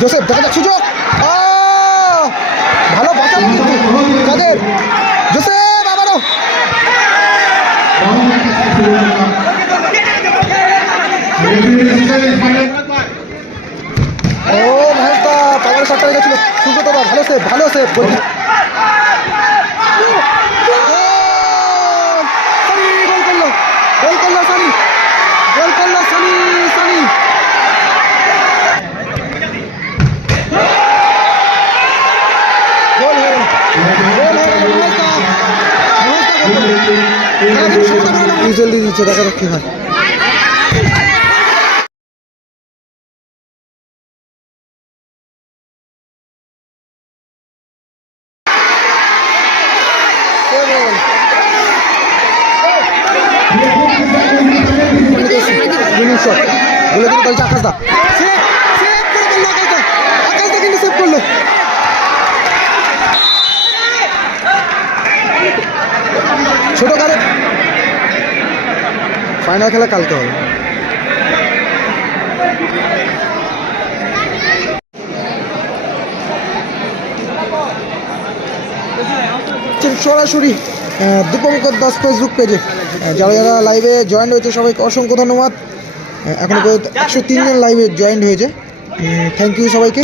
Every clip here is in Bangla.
জোসেফ, দেখা যাক, সুযোগ! ভালো কিন্তু। কাদের? জোসেফ, আবারও। ও, মহেশদা, পাওয়ার শটটা লেগেছিল। সুব্রত ভালো সেভ ভালো সেভ গোল গোল করল গোল করল সানি গোল করল সানি সানি গোল হয়ে গেল গোল হয়ে গেল মহেশদা মহেশদা গোল করল খেলা কিন্তু শুরুটা ভালো হুইসেল দেখা কি হয় বলছে আকাশ দা সেভ সেভ করে বলল আকাশ দা আকাশ দা কিন্তু সেভ করল ছোট কারে ফাইনাল খেলা কালকে হবে। সরাসরি দীপঙ্কর দাস ফেসবুক পেজে যারা যারা লাইভে জয়েন হয়েছে, সবাইকে অসংখ্য ধন্যবাদ। এখনও পর্যন্ত একশো তিনজন লাইভে জয়েন হয়েছে। থ্যাংক ইউ সবাইকে।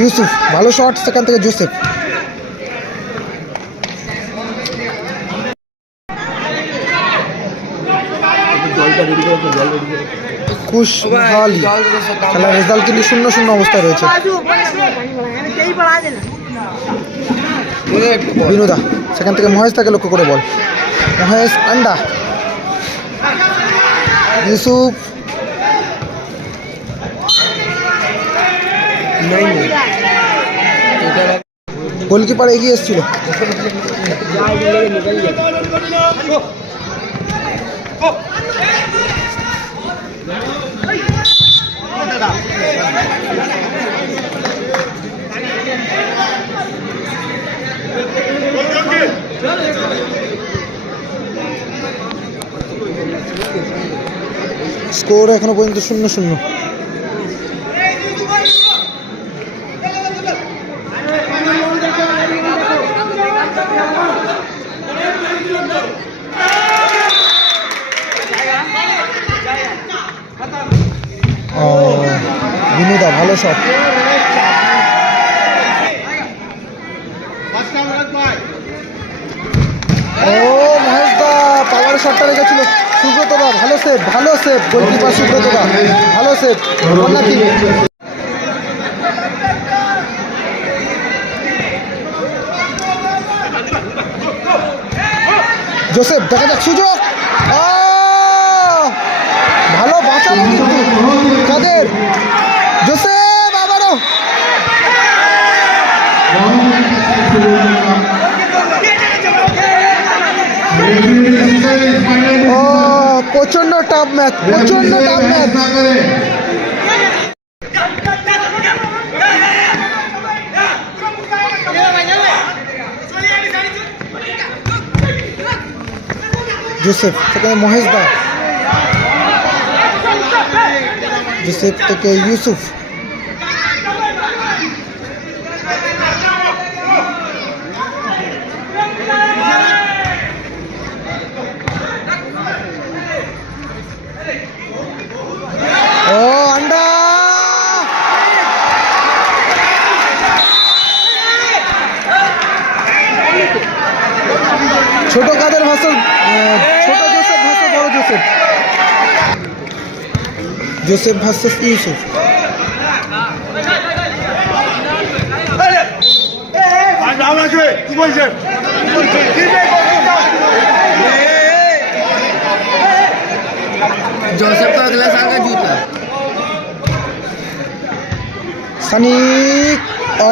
ইউসুফ, ভালো শট সেখান থেকে জোসেফ। খুশহালি খেলার রেজাল্ট কিন্তু শূন্য শূন্য অবস্থায় রয়েছে। বিনোদা, সেখান থেকে মহেশ তাকে লক্ষ্য করে বল। মহেশ, আন্ডা। ইউসুফ। গোলকিপার এগিয়ে এসেছিল। স্কোর এখনও পর্যন্ত শূন্য শূন্য। বিনোদা ভালো শট ও মহেশ দা পাওয়ার শটটা রেখেছিল। সুব্রত দা ভালো সেভ ভালো সেভ গোলকিপার সুব্রত দা ভালো সেভ নাকি জোসেফ, দেখা যাক সুযোগ। ভালো বাঁচালো কিন্তু। কাদের? জোসেফ! প্রচণ্ড টাফ ম্যাচ প্রচণ্ড টাফ ম্যাচ জোসেফ থেকে মহেশ দা জোসেফ থেকে ইউসুফ ও আন্ডা ছোট কাদের ভাষা ছোট জোসেফ ভাষা বড় Joseph Joseph versus Yusuf Joseph का अगला साल का जूता সানি ও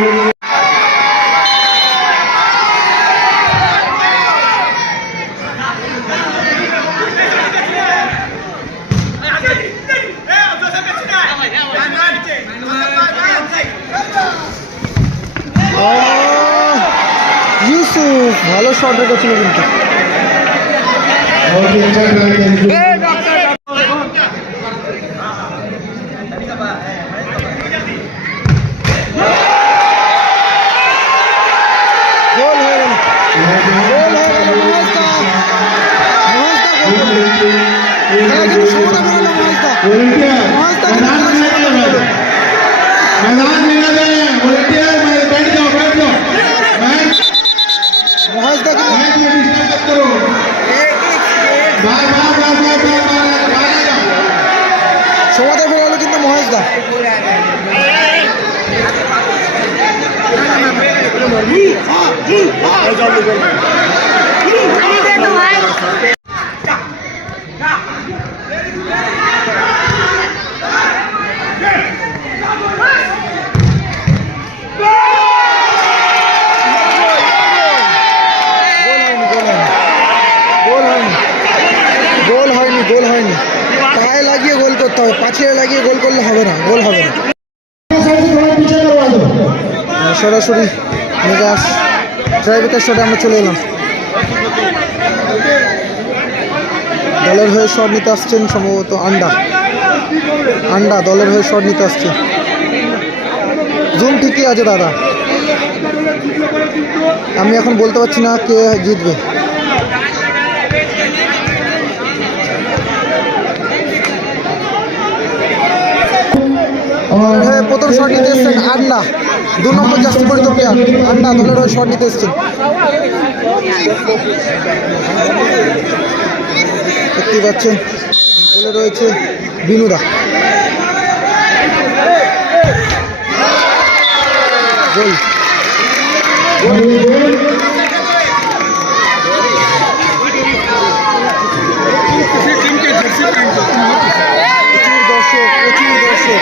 ভালো শট রেখেছিল কিন্তু। গোল গোল হয়নি গোল হয়নি পায়ে লাগিয়ে গোল করতে হবে পাছিয়ে লাগিয়ে গোল করলে হবে না, গোল হবে না। হ্যাঁ, সরাসরি মেগাস ট্রাইবেকার শটে আমরা চলে এলাম। দলের হয়ে শট নিতে আসছেন সম্ভবত আন্ডা। আন্ডা দলের হয়ে শট নিতে আসছে। জুম ঠিকই আছে, দাদা। আমি এখন বলতে পারছি না কে জিতবে। হয়ে, প্রথম শট নিতে এসছেন আন্ডা দু নম্বর জাস্তি পরিত প্লেয়ার আন্ডা দলের হয়ে শট নিতে এসছেন। দেখতেই পাচ্ছেন রয়েছে বিনুদা। গোল প্রচুর দর্শক প্রচুর দর্শক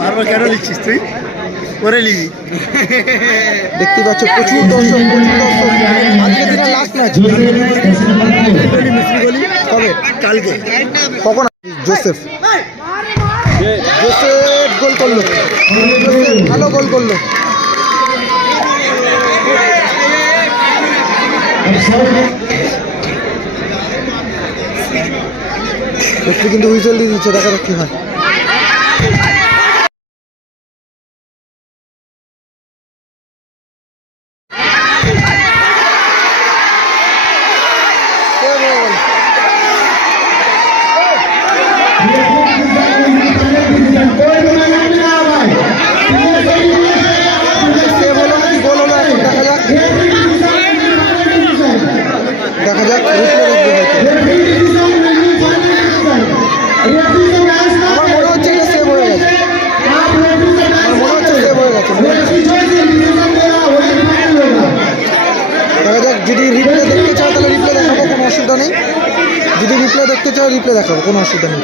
বারবার কেন লিখছিস তুই? করে দেখতে পাচ্ছ প্রচুর দর্শক প্রচুর দর্শক। আজকে দিনের লাস্ট ম্যাচ কবে? কালকে। কখন জোসেফ। জোসেফ গোল করল। ভালো গোল করল। একটু কিন্তু হুইসেল দিয়ে দিচ্ছে দেখা যাক কি হয়। যদি রিপ্লে দেখতে চাও রিপ্লে দেখাবো কোনো অসুবিধা নেই।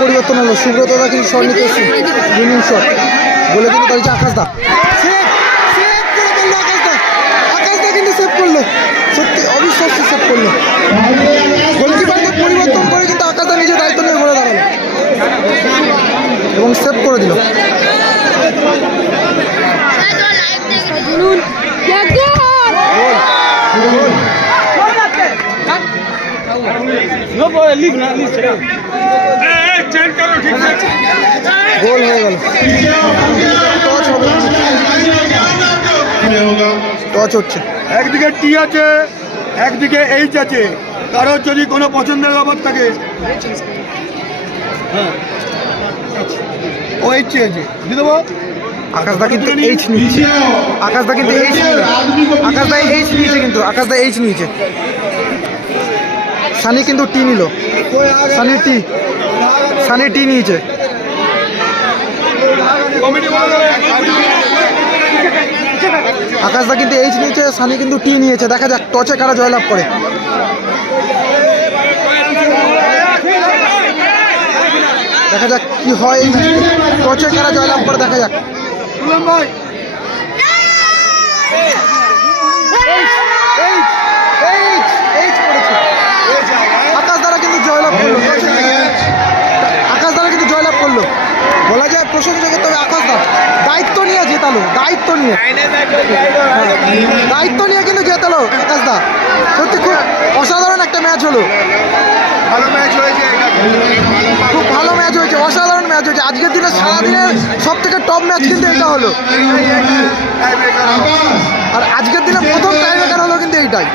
পরিবর্তন হলো। সুব্রত দা কিন্তু শট। বলে কিন্তু আকাশ দা এবং সেভ করে দিল। শুনুন একদম গোল গোল গোল হয়ে গেল। টচ হবে। টচ হচ্ছে। একদিকে টি আছে একদিকে এইচ আছে। কারোর যদি কোনো পছন্দের ব্যাপার থাকে। হ্যাঁ। ও এইচ আকাশদা এইচ নিয়েছে। এইচ নিয়েছে। কিন্তু এইচ নিয়েছে। সানি কিন্তু টি নিল। সানি টি সানি টি নিয়েছে। আকাশদা কিন্তু এইচ নিয়েছে সানি কিন্তু টি নিয়েছে। দেখা যাক টচে কারা জয়লাভ করে। দেখা যাক কি হয়। টচে কারা জয়লাভ করে দেখা যাক। ভাই। আকাশ দ্বারা কিন্তু জয়লাভ করল আকাশ দ্বারা কিন্তু জয়লাভ করল। বলা যায় প্রশংসা হবে আকাশ দা দায়িত্ব নিয়ে জেতালো দায়িত্ব নিয়ে। দায়িত্ব নিয়ে কিন্তু জেতালো আকাশ দা সত্যি খুব অসাধারণ একটা ম্যাচ হলো। ভালো ম্যাচ খুব ভালো ম্যাচ হয়েছে অসাধারণ ম্যাচ হয়েছে। আজকের দিনে সারাদিনের সব থেকে টপ ম্যাচ কিন্তু এটা হলো। আর আজকের দিনে প্রথম টাইম হলো কিন্তু এইটাই।